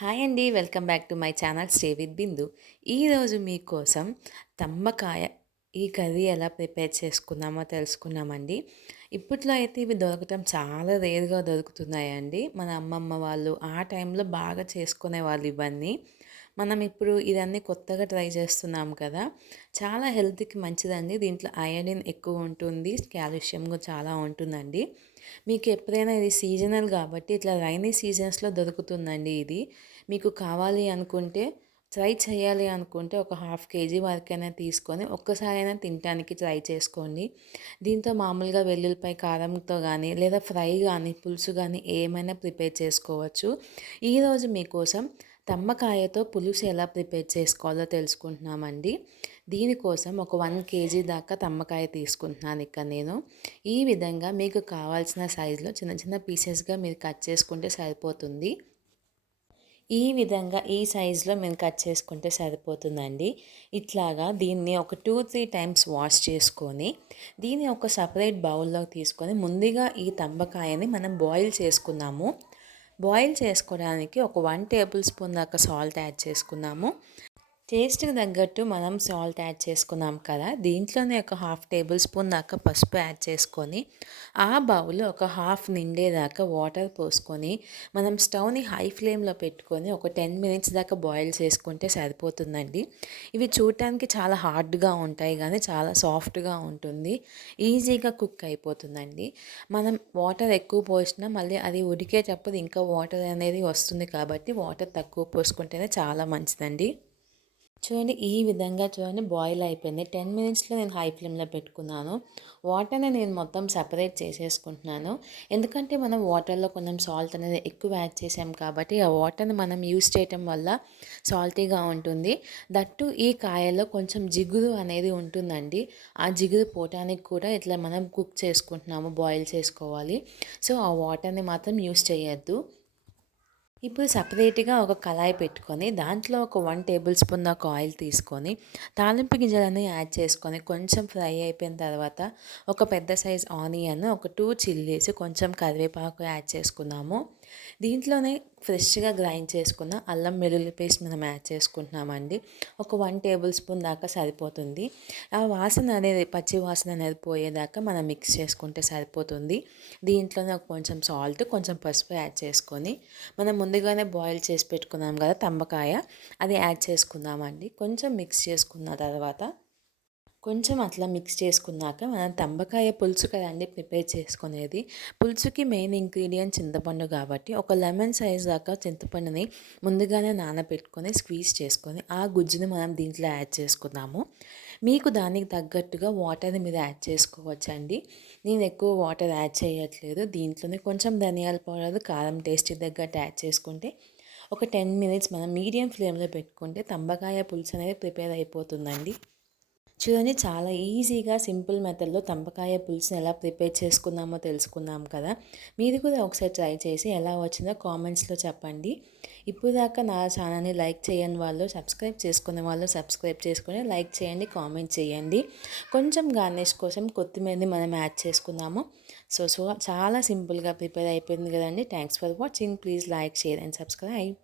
Hi అండి. Welcome back to my channel stay with Bindu. ఈరోజు మీకోసం తమ్మకాయ ఈ కర్రీ ఎలా ప్రిపేర్ చేసుకున్నామో తెలుసుకున్నామండి. ఇప్పట్లో అయితే ఇవి దొరకటం చాలా రేర్‌గా దొరుకుతున్నాయండి. మన అమ్మమ్మ వాళ్ళు ఆ టైంలో బాగా చేసుకునేవాళ్ళు ఇవన్నీ. మనం ఇప్పుడు ఇదన్నీ కొత్తగా ట్రై చేస్తున్నాం కదా! చాలా హెల్త్‌కి మంచిదండి. దీంట్లో అయోడిన్ ఎక్కువ ఉంటుంది. కాల్షియం కూడా చాలా ఉంటుందండి. మీకు ఎప్పుడైనా ఇది సీజనల్ కాబట్టి ఇట్లా రైనీ సీజన్స్‌లో దొరుకుతుందండి ఇది. మీకు కావాలి అనుకుంటే ట్రై చేయాలి అనుకుంటే ఒక హాఫ్ కేజీ వరకైనా తీసుకొని ఒక్కసారైనా తినటానికి ట్రై చేసుకోండి. దీంతో మామూలుగా వెల్లుల్లిపాయ కారంతో కానీ లేదా ఫ్రై కానీ పులుసు కానీ ఏమైనా ప్రిపేర్ చేసుకోవచ్చు. ఈరోజు మీకోసం తమ్మకాయతో పులుసు ఎలా ప్రిపేర్ చేసుకోవాలో తెలుసుకుంటున్నామండి. దీనికోసం ఒక 1 కేజీ దాకా తమ్మకాయ తీసుకుంటున్నాను ఇక్కడ నేను. ఈ విధంగా మీకు కావాల్సిన సైజులో చిన్న చిన్న పీసెస్గా మీరు కట్ చేసుకుంటే సరిపోతుంది. ఈ విధంగా ఈ సైజులో మేము కట్ చేసుకుంటే సరిపోతుందండి. ఇట్లాగా దీన్ని ఒక 2-3 టైమ్స్ వాష్ చేసుకొని దీన్ని ఒక సపరేట్ బౌల్లోకి తీసుకొని ముందుగా ఈ తంబకాయని మనం బాయిల్ చేసుకున్నాము. బాయిల్ చేసుకోవడానికి ఒక 1 టేబుల్ స్పూన్ దాకా సాల్ట్ యాడ్ చేసుకున్నాము. టేస్ట్‌కి తగ్గట్టు మనం సాల్ట్ యాడ్ చేసుకున్నాం కదా! దీంట్లోనే ఒక హాఫ్ టేబుల్ స్పూన్ దాకా పసుపు యాడ్ చేసుకొని, ఆ బౌల్‌లో ఒక హాఫ్ నిండేదాకా వాటర్ పోసుకొని, మనం స్టవ్‌ని హై ఫ్లేమ్‌లో పెట్టుకొని ఒక 10 మినిట్స్ దాకా బాయిల్ చేసుకుంటే సరిపోతుందండి. ఇవి చూడటానికి చాలా హార్డ్‌గా ఉంటాయి గానీ చాలా సాఫ్ట్‌గా ఉంటుంది. ఈజీగా కుక్ అయిపోతుందండి. మనం వాటర్ ఎక్కువ పోసినా మళ్ళీ అది ఉడికేటప్పుడు ఇంకా వాటర్ అనేది వస్తుంది కాబట్టి వాటర్ తక్కువ పోసుకుంటేనే చాలా మంచిదండి. చూడండి ఈ విధంగా చూడండి బాయిల్ అయిపోయింది. 10 మినిట్స్‌లో నేను హై ఫ్లేమ్‌లో పెట్టుకున్నాను. వాటర్‌ని నేను మొత్తం సెపరేట్ చేసేసుకుంటున్నాను. ఎందుకంటే మనం వాటర్‌లో కొంచెం సాల్ట్ అనేది ఎక్కువ యాడ్ చేసాం కాబట్టి ఆ వాటర్‌ని మనం యూజ్ చేయటం వల్ల సాల్టీగా ఉంటుంది. దట్టు ఈ కాయలో కొంచెం జిగురు అనేది ఉంటుందండి. ఆ జిగురు పోవటానికి కూడా ఇట్లా మనం కుక్ చేసుకుంటున్నాము. బాయిల్ చేసుకోవాలి. సో, ఆ వాటర్‌ని మాత్రం యూజ్ చేయొద్దు. ఇప్పుడు సపరేట్‌గా ఒక కళాయి పెట్టుకొని, దాంట్లో ఒక 1 టేబుల్ స్పూన్ దాకా ఆయిల్ తీసుకొని, తాలింపు గింజలన్నీ యాడ్ చేసుకొని, కొంచెం ఫ్రై అయిపోయిన తర్వాత, ఒక పెద్ద సైజ్ ఆనియన్, ఒక 2 చిల్లీస్, కొంచెం కరివేపాకు యాడ్ చేసుకున్నాము. దీంట్లోనే ఫ్రెష్‌గా గ్రైండ్ చేసుకున్న అల్లం వెల్లుల్లి పేస్ట్ మనం యాడ్ చేసుకుంటున్నామండి. ఒక 1 టేబుల్ స్పూన్ దాకా సరిపోతుంది. ఆ వాసన అనేది పచ్చి వాసన అనేది పోయేదాకా మనం మిక్స్ చేసుకుంటే సరిపోతుంది. దీంట్లోనే ఒక కొంచెం సాల్ట్, కొంచెం పసుపు యాడ్ చేసుకొని మనం ముందుగానే బాయిల్ చేసి పెట్టుకున్నాం కదా తంబకాయ, అది యాడ్ చేసుకుందామండి. కొంచెం మిక్స్ చేసుకున్న తర్వాత కొంచెం అట్లా మిక్స్ చేసుకున్నాక మనం తంబకాయ పులుసు కదండి ప్రిపేర్ చేసుకునేది. పులుసుకి మెయిన్ ఇంగ్రీడియంట్ చింతపండు కాబట్టి ఒక లెమన్ సైజ్ దాకా చింతపండుని ముందుగానే నానబెట్టుకొని స్క్వీజ్ చేసుకొని ఆ గుజ్జుని మనం దీంట్లో యాడ్ చేసుకుందాము. మీకు దానికి తగ్గట్టుగా వాటర్ని మీరు యాడ్ చేసుకోవచ్చండి. నేను ఎక్కువ వాటర్ యాడ్ చేయట్లేదు. దీంట్లోనే కొంచెం ధనియాల పౌడర్, కారం టేస్ట్‌కి తగ్గట్టు యాడ్ చేసుకుంటే ఒక 10 మినిట్స్ మనం మీడియం ఫ్లేమ్‌లో పెట్టుకుంటే తంబకాయ పులుసు అనేది ప్రిపేర్ అయిపోతుందండి. చూడండి చాలా ఈజీగా సింపుల్ మెథడ్‌లో తంపకాయ పులుసుని ఎలా ప్రిపేర్ చేసుకున్నామో తెలుసుకున్నాం కదా! మీరు కూడా ఒకసారి ట్రై చేసి ఎలా వచ్చిందో కామెంట్స్‌లో చెప్పండి. ఇప్పుడు దాకా నా ఛానల్‌ని లైక్ చేయని వాళ్ళు, సబ్స్క్రైబ్ చేసుకునే వాళ్ళు సబ్స్క్రైబ్ చేసుకొని లైక్ చేయండి, కామెంట్ చేయండి. కొంచెం గార్నిష్ కోసం కొత్తిమీరని మనం యాడ్ చేసుకుందాము. సో చాలా సింపుల్‌గా ప్రిపేర్ అయిపోయింది కదండీ. Thanks for watching. Please like, share and subscribe.